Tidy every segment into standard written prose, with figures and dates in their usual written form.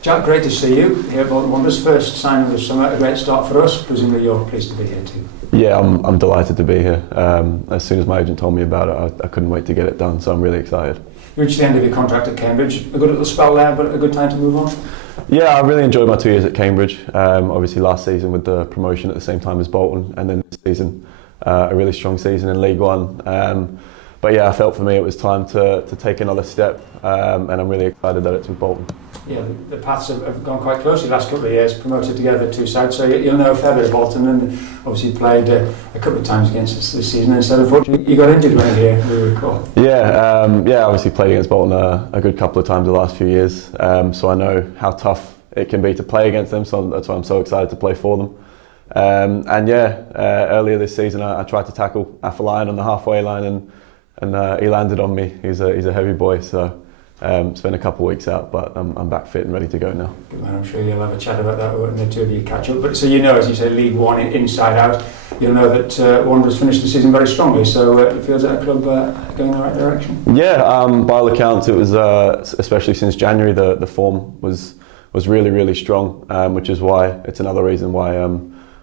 Jack, great to see you here at Bolton Wanderers. First signing of the summer, a great start for us. Presumably you're pleased to be here too. Yeah, I'm delighted to be here. As soon as my agent told me about it, I couldn't wait to get it done, so I'm really excited. You reached the end of your contract at Cambridge. A good little spell there, but a good time to move on? Yeah, I really enjoyed my 2 years at Cambridge. Obviously last season with the promotion at the same time as Bolton, and then this season a really strong season in League One. But yeah, I felt for me it was time to take another step, and I'm really excited that it's with Bolton. Yeah, the paths have gone quite closely the last couple of years, promoted together to South, so you'll know a fair bit of Bolton, and obviously played a couple of times against us this season, and so unfortunately you got injured when you were here, we recall. Yeah, obviously played against Bolton a good couple of times the last few years, so I know how tough it can be to play against them, so that's why I'm so excited to play for them. Earlier this season I tried to tackle Afolayan on the halfway line, and he landed on me. He's a heavy boy, so spent a couple of weeks out, but I'm back fit and ready to go now. Good man, I'm sure you'll have a chat about that when the two of you catch up. But so you know, as you say, League One inside out, you'll know that Wanderers finished the season very strongly, so it feels like a club going in the right direction. Yeah, by all accounts it was, especially since January, the form was really, really strong, which is why it's another reason why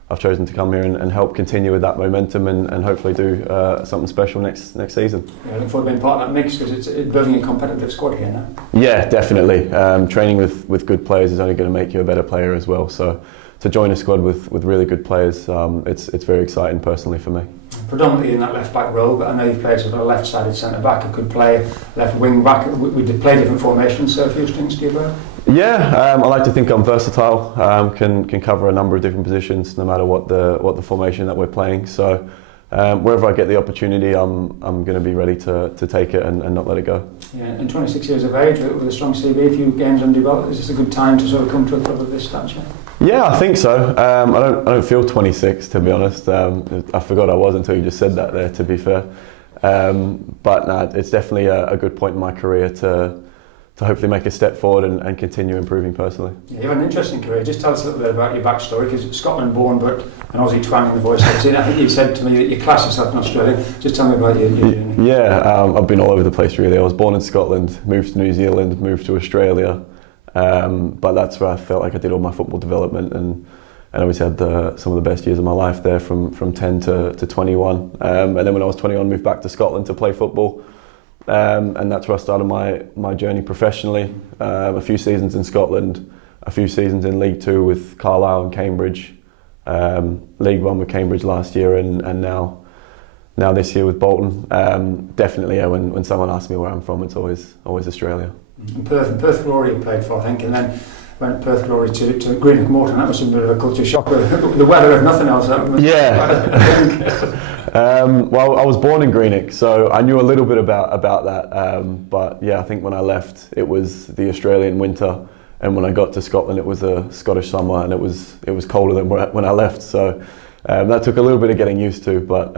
I've chosen to come here and help continue with that momentum and hopefully do something special next season. Yeah, I look forward to being part of that mix because it's building a competitive squad here now. Yeah, definitely. Training with good players is only going to make you a better player as well. So to join a squad with really good players, it's very exciting personally for me. Predominantly in that left-back role, but I know you've played sort of a left-sided centre-back and could play left wing-back. We did play different formations, so a few strings to your bow. Yeah, I like to think I'm versatile. Can cover a number of different positions, no matter what the formation that we're playing. So wherever I get the opportunity, I'm going to be ready to take it and not let it go. Yeah, and 26 years of age with a strong CV, a few games under your belt. Is this a good time to sort of come to a club of this stature? Yeah, I think so. I don't feel 26, to be honest. I forgot I was until you just said that there, to be fair. But no, it's definitely a good point in my career to hopefully make a step forward and continue improving personally. Yeah, you have an interesting career. Just tell us a little bit about your backstory, because Scotland born, but an Aussie twang in the voice. I think you said to me that you class yourself in Australia. Just tell me about your journey. Yeah, I've been all over the place really. I was born in Scotland, moved to New Zealand, moved to Australia, but that's where I felt like I did all my football development and obviously had some of the best years of my life there from 10 to 21. And then when I was 21, moved back to Scotland to play football. And that's where I started my journey professionally. A few seasons in Scotland, a few seasons in League Two with Carlisle and Cambridge, League One with Cambridge last year, and now this year with Bolton. Definitely, yeah, when someone asks me where I'm from, it's always Australia. And Perth Glory you played for, I think, and then went Perth Glory to Greenock Morton. That was a bit of a culture shock with the weather, if nothing else. Yeah. Well, I was born in Greenock, so I knew a little bit about that. But yeah, I think when I left, it was the Australian winter, and when I got to Scotland, it was a Scottish summer, and it was colder than when I left. So that took a little bit of getting used to, but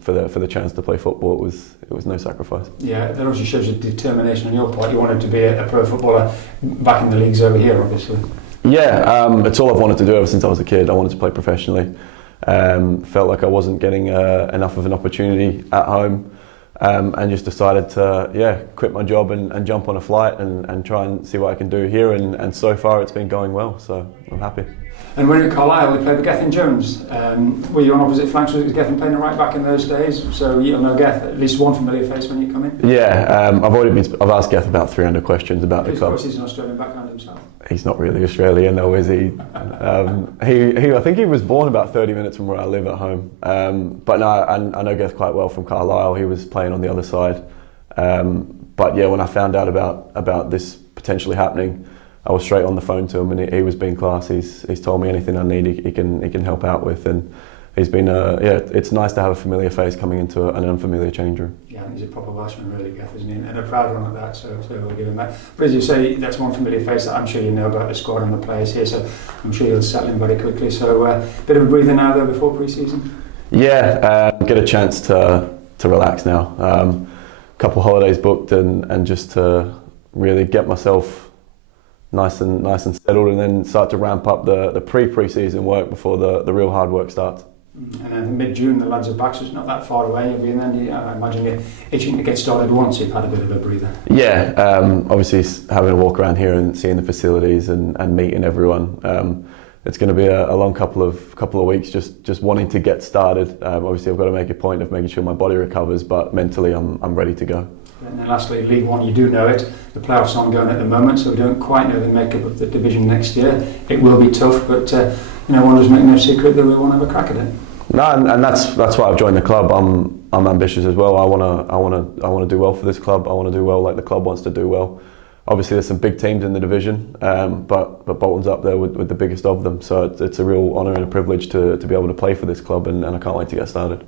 for the chance to play football, it was no sacrifice. Yeah, that obviously shows you determination on your part. You wanted to be a pro footballer back in the leagues over here, obviously. Yeah, it's all I've wanted to do ever since I was a kid. I wanted to play professionally. Felt like I wasn't getting enough of an opportunity at home, and just decided to quit my job and jump on a flight and try and see what I can do here, and so far it's been going well, so I'm happy. And when you were at Carlisle, you played with Gethin Jones. Were you on opposite flanks? Was Gethin playing right back in those days? So you'll know Geth, at least one familiar face when you come in? Yeah, I've asked Geth about 300 questions about the club. Of course he's an Australian background himself. He's not really Australian though, is he? I think he was born about 30 minutes from where I live at home. But no, I know Geth quite well from Carlisle. He was playing on the other side. But yeah, when I found out about this potentially happening, I was straight on the phone to him, and he was being class. He's told me anything I need he can help out with, and he's been it's nice to have a familiar face coming into an unfamiliar change room. Yeah, I think he's a proper Welshman really, Geth, isn't he? And a proud one at that, so we'll give him that. But as you say, that's one familiar face that I'm sure you know about the squad and the players here, so I'm sure you'll settle in very quickly. So bit of a breather now though before pre-season? Yeah, get a chance to relax now. Couple holidays booked and just to really get myself nice and settled, and then start to ramp up the pre-season work before the real hard work starts. And then mid-June the lads are back, so it's not that far away. You'll be in then. I imagine you're itching to get started once you've had a bit of a breather. Yeah, obviously having a walk around here and seeing the facilities and meeting everyone. It's going to be a long couple of weeks just wanting to get started. Obviously I've got to make a point of making sure my body recovers, but mentally I'm ready to go. And then lastly, League One, you do know it. The playoffs are ongoing at the moment, so we don't quite know the makeup of the division next year. It will be tough, but one does make no secret that we want to have a crack at it. No, and that's why I've joined the club. I'm ambitious as well. I want to do well for this club. I want to do well like the club wants to do well. Obviously, there's some big teams in the division, but Bolton's up there with the biggest of them. So it's a real honour and a privilege to be able to play for this club, and I can't wait to get started.